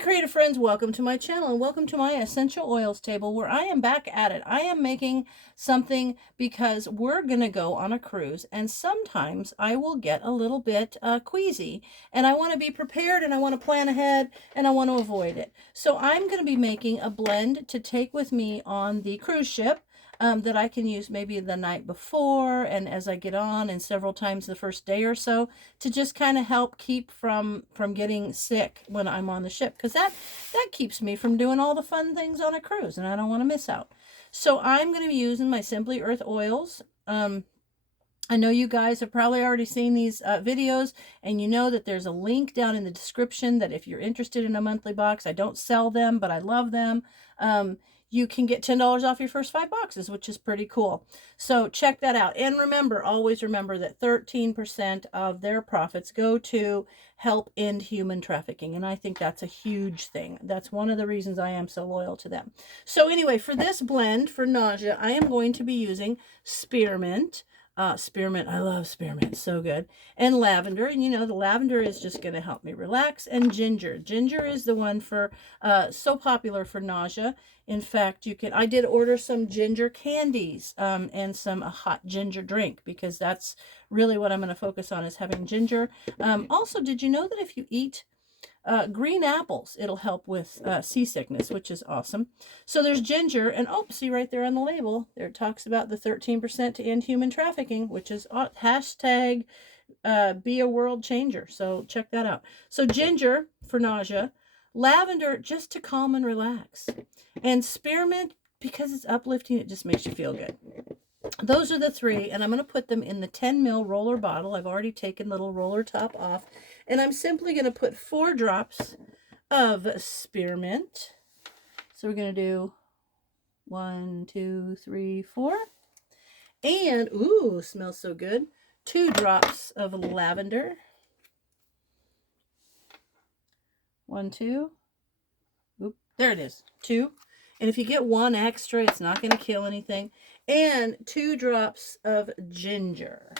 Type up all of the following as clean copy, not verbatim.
Hey creative friends, welcome to my channel and welcome to my essential oils table where I am back at it. I am making something because we're going to go on a cruise and sometimes I will get a little bit queasy and I want to be prepared and I want to plan ahead and I want to avoid it. So I'm going to be making a blend to take with me on the cruise ship. That I can use maybe the night before and as I get on and several times the first day or so to just kind of help keep from getting sick when I'm on the ship, because that keeps me from doing all the fun things on a cruise and I don't want to miss out. So I'm going to be using my Simply Earth oils. I know you guys have probably already seen these videos, and you know that there's a link down in the description that if you're interested in a monthly box, I don't sell them, but I love them. You can get $10 off your first 5 boxes, which is pretty cool. So check that out. And remember, always remember that 13% of their profits go to help end human trafficking. And I think that's a huge thing. That's one of the reasons I am so loyal to them. So anyway, for this blend for nausea, I am going to be using spearmint. Spearmint, I love spearmint, so good. And lavender, and you know, the lavender is just going to help me relax. And ginger. Ginger is the one for, so popular for nausea. In fact, I did order some ginger candies and some a hot ginger drink because that's really what I'm going to focus on is having ginger. Also, did you know that if you eat green apples, it'll help with seasickness, which is awesome. So there's ginger, and oh, see right there on the label, there it talks about the 13% to end human trafficking, which is hashtag be a world changer. So check that out. So ginger for nausea, lavender just to calm and relax, and spearmint because it's uplifting, it just makes you feel good. Those are the 3, and I'm going to put them in the 10 ml roller bottle. I've already taken the little roller top off, and I'm simply going to put 4 drops of spearmint. So we're going to do 1, 2, 3, 4. And, ooh, smells so good. 2 drops of lavender. 1, 2. Oop, there it is. 2. And if you get 1 extra, it's not going to kill anything. And 2 drops of ginger.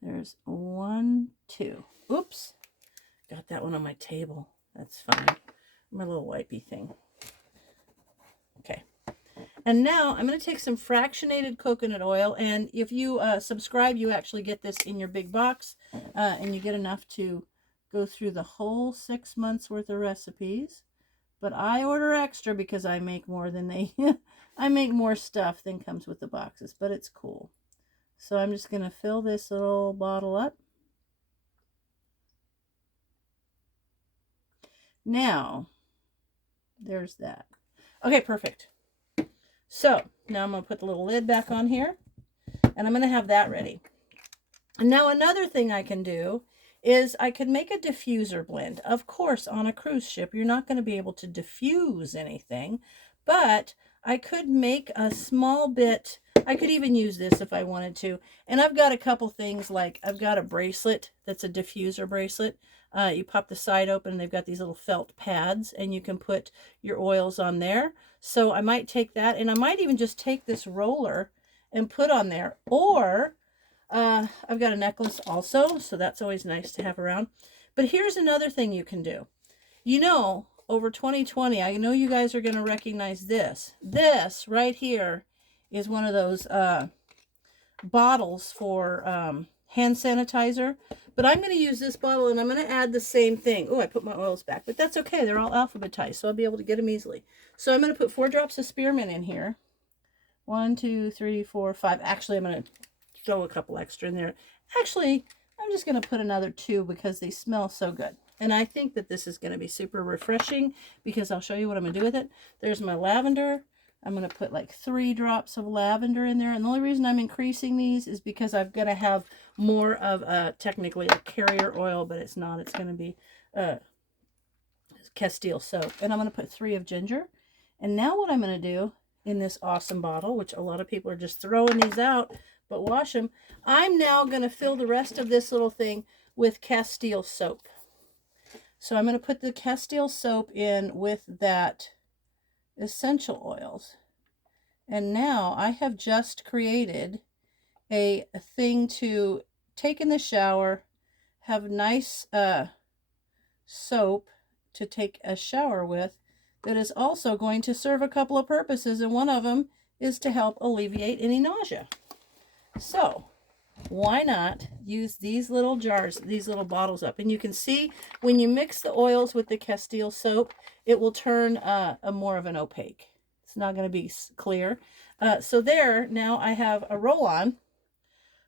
There's 1, 2. Oops. Got that one on my table. That's fine. My little wipey thing. Okay. And now I'm going to take some fractionated coconut oil. And if you subscribe, you actually get this in your big box. And you get enough to go through the whole 6 months worth of recipes. But I order extra because I make more than they... I make more stuff than comes with the boxes. But it's cool. So I'm just going to fill this little bottle up. Now, there's that. Okay, perfect. So now I'm going to put the little lid back on here, and I'm going to have that ready. And now another thing I can do is I can make a diffuser blend. Of course, on a cruise ship, you're not going to be able to diffuse anything, but I could make a small bit. I could even use this if I wanted to. And I've got a couple things, like I've got a bracelet that's a diffuser bracelet. You pop the side open and they've got these little felt pads and you can put your oils on there. So I might take that, and I might even just take this roller and put on there. Or I've got a necklace also, so that's always nice to have around. But here's another thing you can do. You know, over 2020, I know you guys are going to recognize this. This right here is one of those bottles for hand sanitizer. But I'm going to use this bottle, and I'm going to add the same thing. Oh, I put my oils back, but that's okay. They're all alphabetized, so I'll be able to get them easily. So I'm going to put 4 drops of spearmint in here. 1, 2, 3, 4, 5. Actually, I'm going to throw a couple extra in there. Actually, I'm just going to put another 2 because they smell so good. And I think that this is going to be super refreshing because I'll show you what I'm going to do with it. There's my lavender. I'm going to put like 3 drops of lavender in there. And the only reason I'm increasing these is because I'm going to have more of technically a carrier oil, but it's not. It's going to be Castile soap. And I'm going to put 3 of ginger. And now what I'm going to do in this awesome bottle, which a lot of people are just throwing these out, but wash them. I'm now going to fill the rest of this little thing with Castile soap. So I'm going to put the Castile soap in with that essential oils. And now I have just created a thing to take in the shower, have nice soap, to take a shower with that is also going to serve a couple of purposes, and one of them is to help alleviate any nausea. So why not use these little jars, these little bottles up? And you can see when you mix the oils with the Castile soap, it will turn a more of an opaque. It's not going to be clear. So there, now I have a roll-on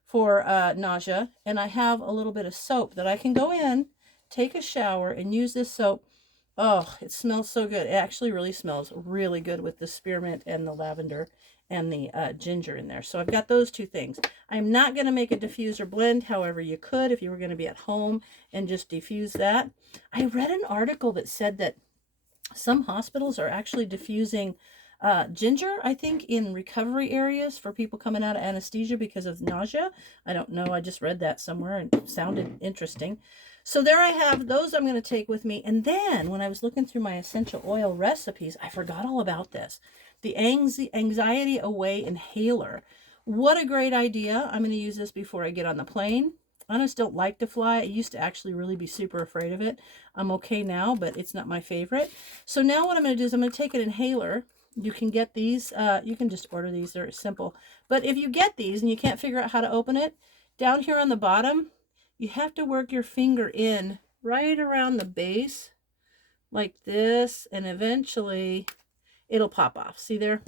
for nausea, and I have a little bit of soap that I can go in, take a shower, and use this soap. Oh, it smells so good. It actually really smells really good with the spearmint and the lavender and the ginger in there. So I've got those two things. I'm not going to make a diffuser blend. However, you could if you were going to be at home and just diffuse that. I read an article that said that some hospitals are actually diffusing ginger, I think, in recovery areas for people coming out of anesthesia because of nausea. I don't know. I just read that somewhere and it sounded interesting. So there I have those I'm going to take with me. And then when I was looking through my essential oil recipes, I forgot all about this. The Anxiety Away Inhaler. What a great idea. I'm going to use this before I get on the plane. I just don't like to fly. I used to actually really be super afraid of it. I'm okay now, but it's not my favorite. So now what I'm going to do is I'm going to take an inhaler. You can get these. You can just order these. They're simple. But if you get these and you can't figure out how to open it, down here on the bottom, you have to work your finger in right around the base like this, and eventually it'll pop off. See there?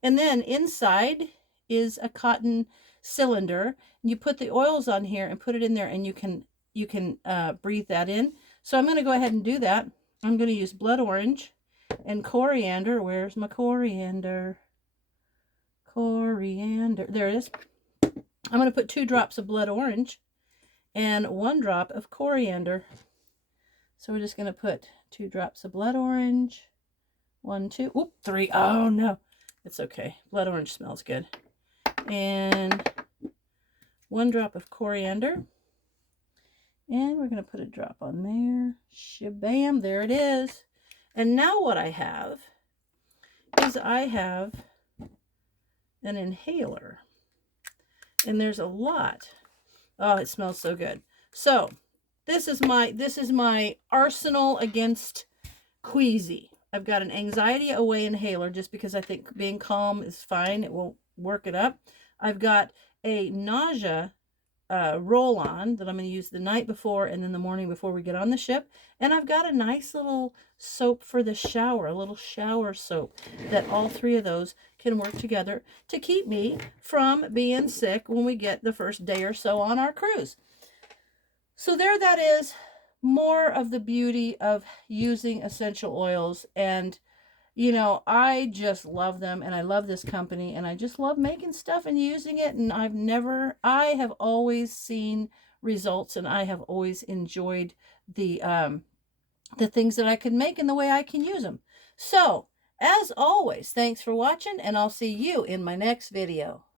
And then inside is a cotton cylinder. You put the oils on here and put it in there, and you can breathe that in. So I'm going to go ahead and do that. I'm going to use blood orange and coriander. Where's my coriander? Coriander. There it is. I'm going to put 2 drops of blood orange and 1 drop of coriander. So we're just going to put 2 drops of blood orange. 1, 2, oop, 3. Oh no, it's okay. Blood orange smells good. And 1 drop of coriander. And we're going to put a drop on there. Shabam, there it is. And now what I have is I have an inhaler. And there's a lot. Oh, it smells so good. So this is my arsenal against queasy. I've got an anxiety away inhaler just because I think being calm is fine. It will work it up. I've got a nausea roll-on that I'm going to use the night before and then the morning before we get on the ship. And I've got a nice little soap for the shower, a little shower soap that all 3 of those can work together to keep me from being sick when we get the first day or so on our cruise. So there that is. More of the beauty of using essential oils. And you know, I just love them, and I love this company, and I just love making stuff and using it. And I have always seen results, and I have always enjoyed the things that I can make and the way I can use them. So as always, thanks for watching, and I'll see you in my next video.